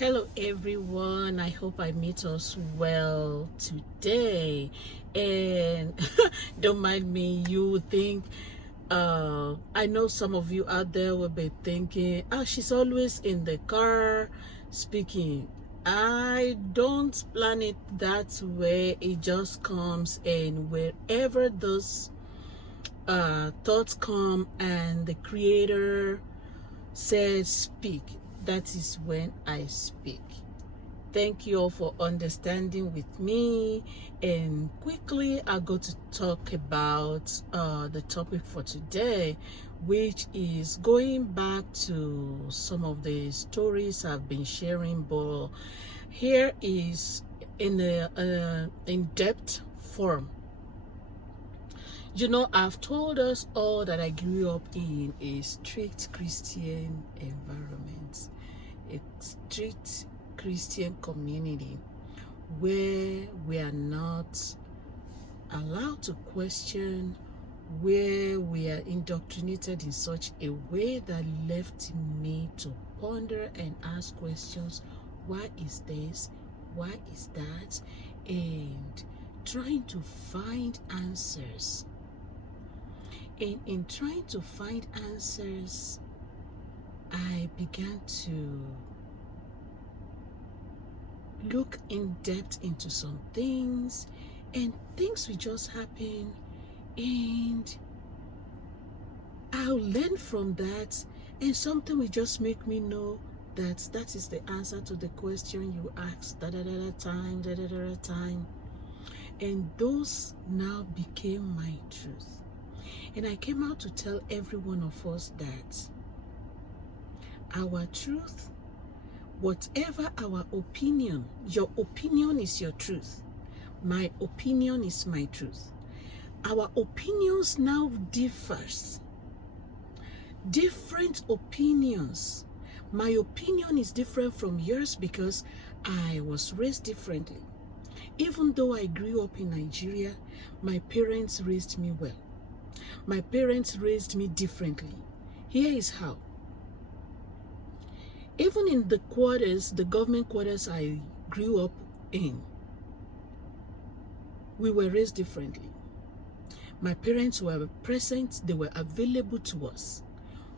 Hello everyone, I hope I meet us well today. And don't mind me, you think I know some of you out there will be thinking, oh, she's always in the car speaking. I don't plan it that way. It just comes, and wherever those thoughts come and the creator says speak, that is when I speak. Thank you all for understanding with me, and quickly I'll go to talk about the topic for today, which is going back to some of the stories I've been sharing, but here is in a in-depth form. You know, I've told us all that I grew up in a strict Christian environment, a strict Christian community where we are not allowed to question, where we are indoctrinated in such a way that left me to ponder and ask questions. Why is this? Why is that? And trying to find answers. And in trying to find answers, I began to look in depth into some things, and things will just happen, and I'll learn from that, and something will just make me know that that is the answer to the question you asked time. And those now became my truth. And I came out to tell every one of us that our truth, whatever our opinion, your opinion is your truth. My opinion is my truth. Our opinions now differs. Different opinions. My opinion is different from yours because I was raised differently. Even though I grew up in Nigeria, my parents raised me well. My parents raised me differently. Here is how. Even in the quarters, the government quarters I grew up in, we were raised differently. My parents were present, they were available to us.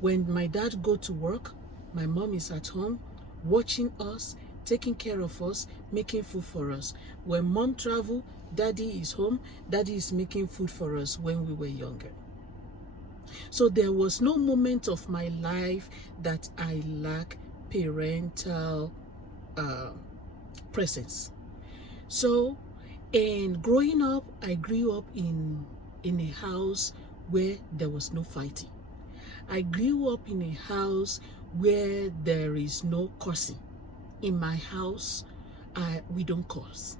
When my dad go to work, my mom is at home watching us, taking care of us, making food for us. When mom travel, daddy is home, daddy is making food for us when we were younger. So there was no moment of my life that I lack parental presence. So, and growing up, I grew up in a house where there was no fighting. I grew up in a house where there is no cursing. In my house, we don't curse.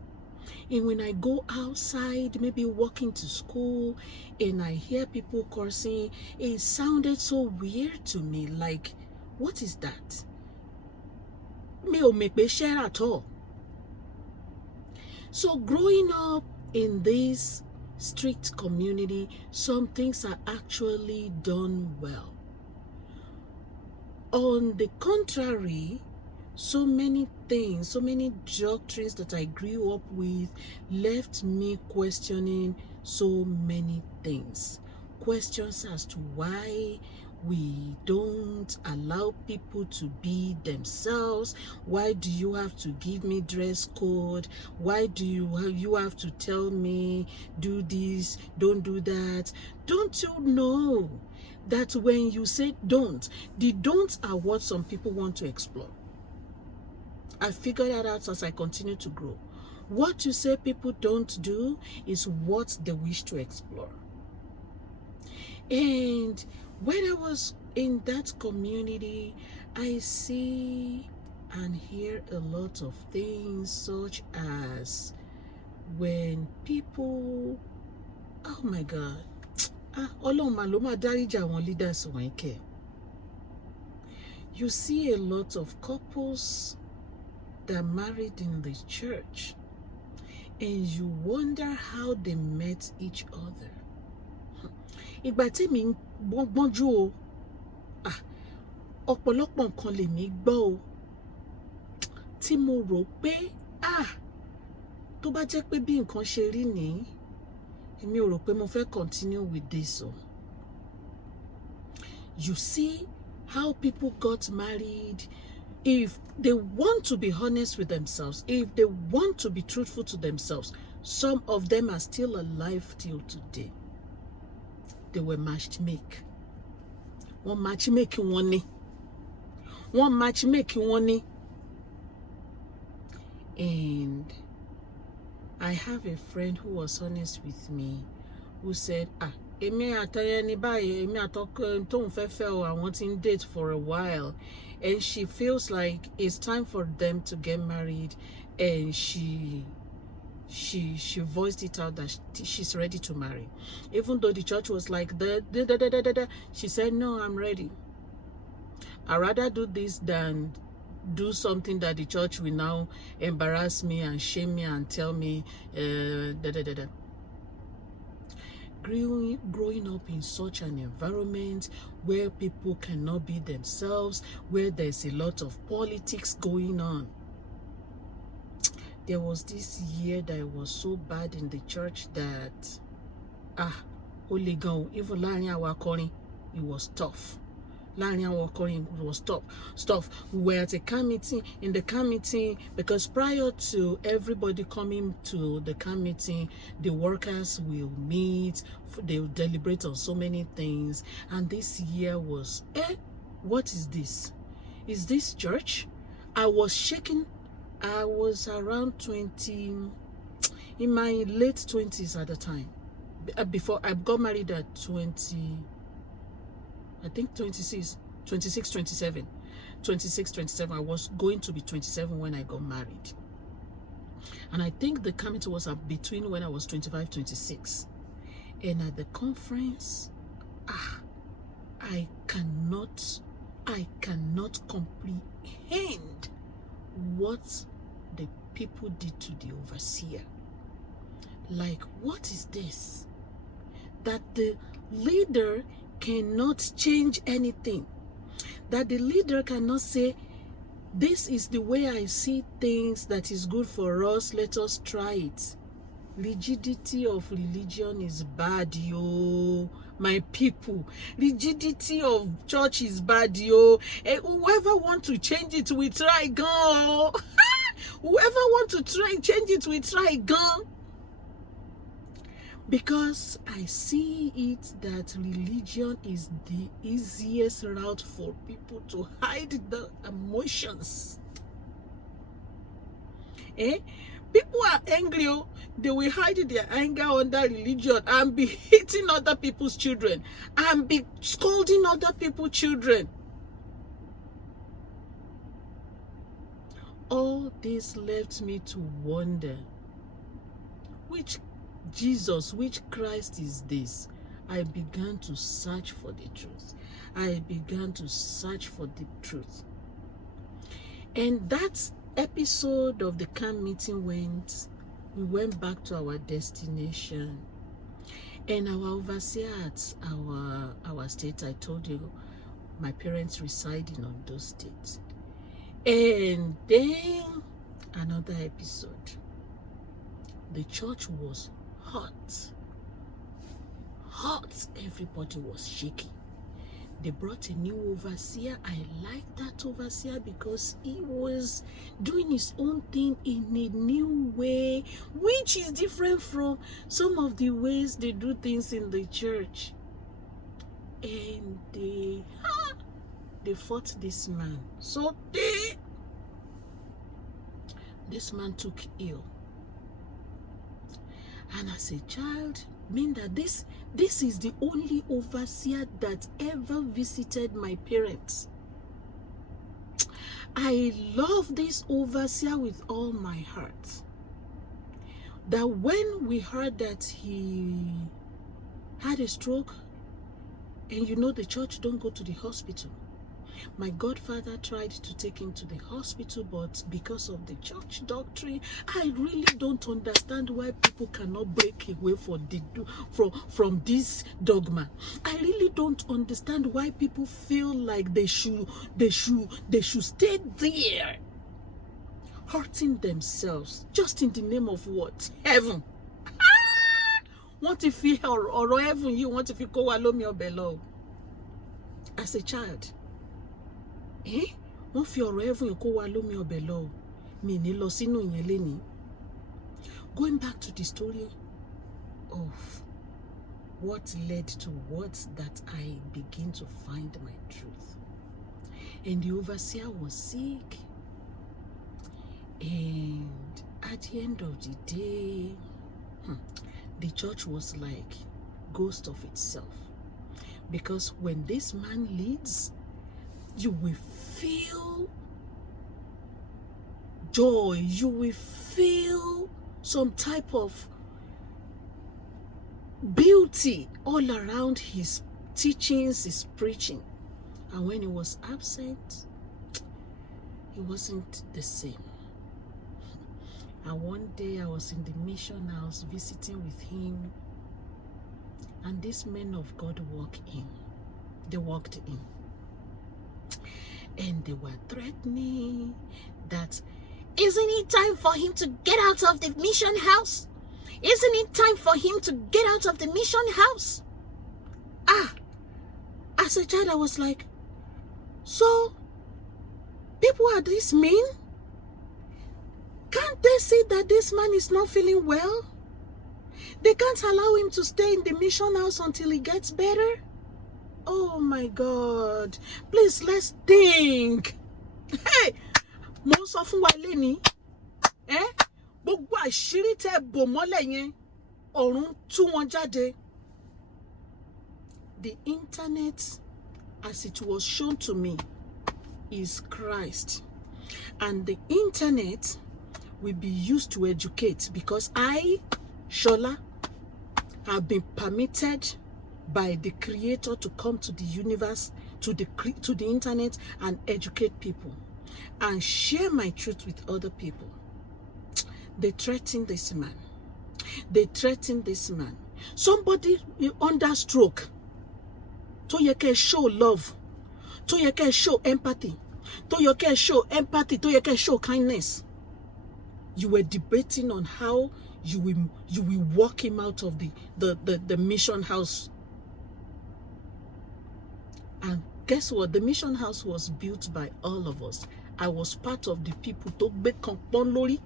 And when I go outside, maybe walking to school, and I hear people cursing, it sounded so weird to me. Like, what is that? Me ò make me share at all. So growing up in this strict community, some things are actually done well. On the contrary, so many things, so many doctrines that I grew up with left me questioning so many things. Questions as to why we don't allow people to be themselves. Why do you have to give me dress code? Why do you have to tell me do this, don't do that? Don't you know that when you say don't, the don'ts are what some people want to explore? I figured that out as I continue to grow. What you say people don't do is what they wish to explore. And when I was in that community, I see and hear a lot of things, such as when people, oh my God, you see a lot of couples that are married in the church, and you wonder how they met each other. Ìgbà tí mi gbọ́njú o, ọ̀pọ̀lọpọ̀ nǹkan lèmi gbọ́ o. tí mo rò pé tó bá jẹ́ pé bí nǹkan ṣe rí ní èmi ò rò pé mo fẹ́ continue with this o. You see how people got married. If they want to be honest with themselves, if they want to be truthful to themselves, some of them are still alive till today. They were matchmake. One matchmaking one ni. One matchmaking one ni. And I have a friend who was honest with me, who said, èmi àtẹni báyìí, èmi àtọkọ tóun fẹ́ fẹ́ o, àwọn tí ń date for a while, and she feels like it's time for them to get married, and she voiced it out that she's ready to marry, even though the church was like she said, no, I'm ready. I'd rather do this than do something that the church will now embarrass me and shame me and tell me Growing up in such an environment where people cannot be themselves, where there's a lot of politics going on. There was this year that it was so bad in the church that holy God, even láàrin àwa akọrin, it was tough. Láàrin àwa akọrin, it was tough. We were at a camp meeting, in the camp meeting, because prior to everybody coming to the camp meeting, the workers will meet, they will deliberate on so many things. And this year was, what is this? Is this church? I was shaking. I was around 20, in my late 20s at the time. Before I got married at 26, 27. I was going to be 27 when I got married. And I think the committee was up between when I was 25, 26. And at the conference, I cannot comprehend what the people did to the overseer. Like, what is this? That the leader cannot change anything. That the leader cannot say, this is the way I see things that is good for us, let us try it. Rigidity of religion is bad, yo, my people. Rigidity of church is bad, yo. And whoever want to change it, we try, go. Whoever want to change it, we try, go. Because I see it that religion is the easiest route for people to hide the emotions. People are angry, they will hide their anger under religion and be hitting other people's children and be scolding other people's children. All this left me to wonder, which Jesus, which Christ is this? I began to search for the truth. I began to search for the truth. And that episode of the camp meeting we went back to our destination. And our overseer at our state, I told you, my parents reside in Ondo State. And then another episode. The church was hot. Everybody was shaking. They brought a new overseer. I like that overseer because he was doing his own thing in a new way, which is different from some of the ways they do things in the church. And they fought this man. So this man took ill. And as a child, mean that this is the only overseer that ever visited my parents. I love this overseer with all my heart. That when we heard that he had a stroke, and you know the church don't go to the hospital. My godfather tried to take him to the hospital, but because of the church doctrine, I really don't understand why people cannot break away from this dogma. I really don't understand why people feel like they should stay there. hurting themselves just in the name of what? Heaven. Want to feel or heaven you want to feel go along your below. As a child, wọ́n fi ọ̀rọ̀ heaven kó wa lómi ọbẹ̀ lọ. Mi ní lọ sínú ìyẹn lénìí. Going back to the story of what led to what that I begin to find my truth. And the overseer was sick. And at the end of the day, the church was like ghost of itself. Because when this man leads, you will feel joy. You will feel some type of beauty all around his teachings, his preaching. And when he was absent, he wasn't the same. And one day I was in the mission house visiting with him, and these men of God walked in. They walked in. And they were threatening that, isn't it time for him to get out of the mission house? Isn't it time for him to get out of the mission house? As a child, I was like, so people are this mean? Can't they see that this man is not feeling well? They can't allow him to stay in the mission house until he gets better? Oh my God. Please, let's think. Hey, mo sọ fún wa leni. Gbogbo àṣírí tẹ́ bò mọ́lẹ̀ yẹn, ọ̀run tú wọn jáde. The internet, as it was shown to me, is Christ. And the internet will be used to educate, because I, Shola, have been permitted by the Creator to come to the universe, to the internet, and educate people and share my truth with other people. They threaten this man. They threaten this man. Somebody under stroke, to you can show love, to you can show empathy, to you can show empathy, to you can show kindness. You were debating on how you will walk him out of the mission house. And guess what? The mission house was built by all of us. I was part of the people to be Kompon Lori.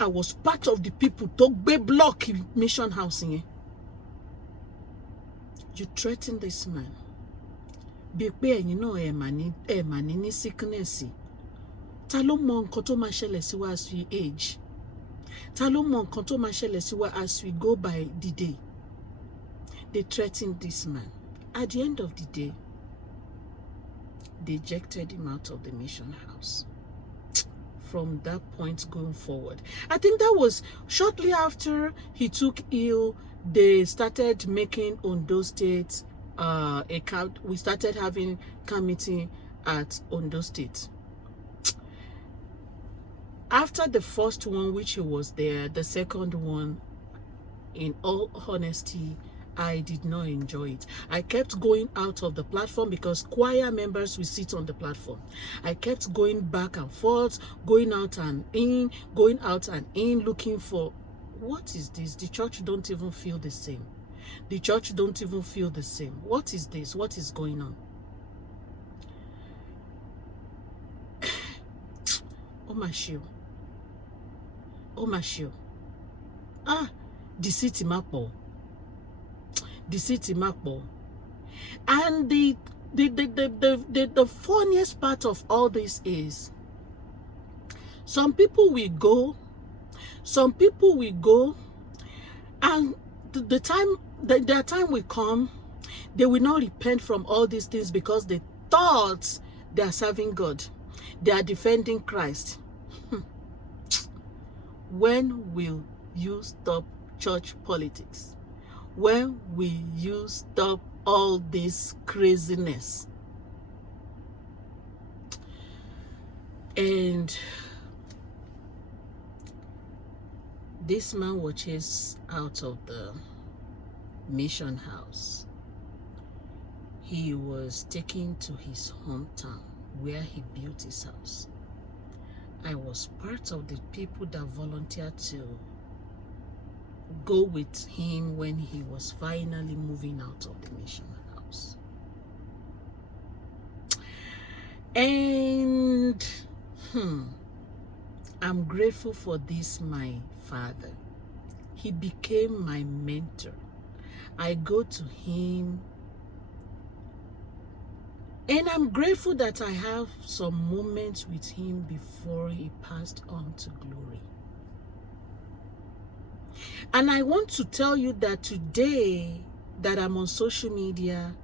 I was part of the people to be block mission house in. You threaten this man. Be you know ni sickness. Ta ló mọ nǹkan tó máa ṣẹlẹ̀ sí wa as we age? Ta ló mọ nǹkan tó máa ṣẹlẹ̀ sí wa as we go by the day? They threatened this man. At the end of the day, they ejected him out of the mission house. From that point going forward, I think that was shortly after he took ill, they started making Ondo State account. We started having committee at Ondo State. After the first one, which he was there, the second one, in all honesty, I did not enjoy it. I kept going out of the platform because choir members will sit on the platform. I kept going back and forth, going out and in, looking for, what is this? The church don't even feel the same. The church don't even feel the same. What is this? What is going on? Oh my shoe. Oh my shoe. The city mapo. The city mapo. And the funniest part of all this is, some people will go, and their time will come, they will not repent from all these things because they thought they are serving God, they are defending Christ. When will you stop church politics? When will you stop all this craziness? And this man was chased out of the mission house. He was taken to his hometown where he built his house. I was part of the people that volunteered to go with him when he was finally moving out of the missionary house. And I'm grateful for this, my father. He became my mentor. I go to him, and I'm grateful that I have some moments with him before he passed on to glory. And I want to tell you that today that I'm on social media,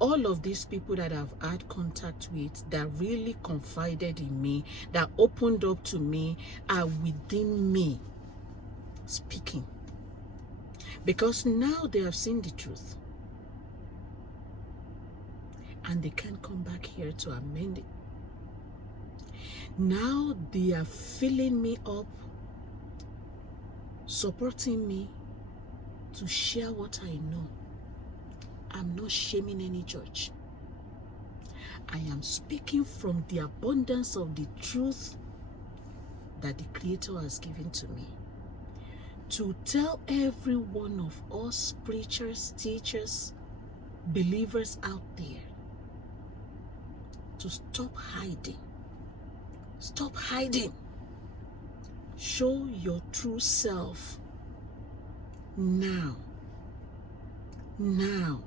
all of these people that I've had contact with, that really confided in me, that opened up to me, are within me speaking. Because now they have seen the truth. And they can't come back here to amend it. Now they are filling me up, supporting me to share what I know. I'm not shaming any church. I am speaking from the abundance of the truth that the Creator has given to me, to tell every one of us preachers, teachers, believers out there to stop hiding. Stop hiding. Show your true self now. Now.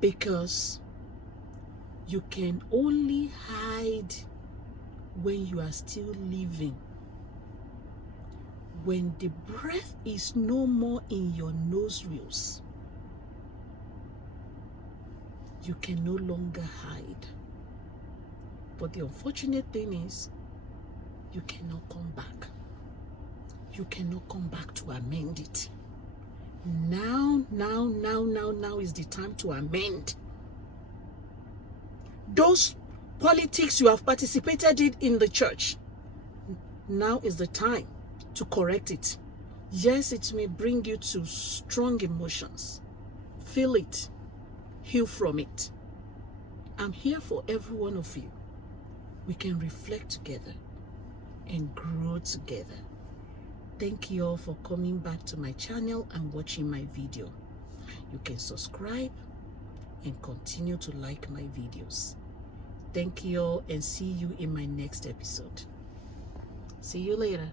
Because you can only hide when you are still living. When the breath is no more in your nostrils, you can no longer hide. But the unfortunate thing is, you cannot come back. You cannot come back to amend it. Now is the time to amend. Those politics you have participated in the church, now is the time to correct it. Yes, it may bring you to strong emotions. Feel it. Heal from it. I'm here for every one of you. We can reflect together and grow together. Thank you all for coming back to my channel and watching my video. You can subscribe and continue to like my videos. Thank you all, and see you in my next episode. See you later.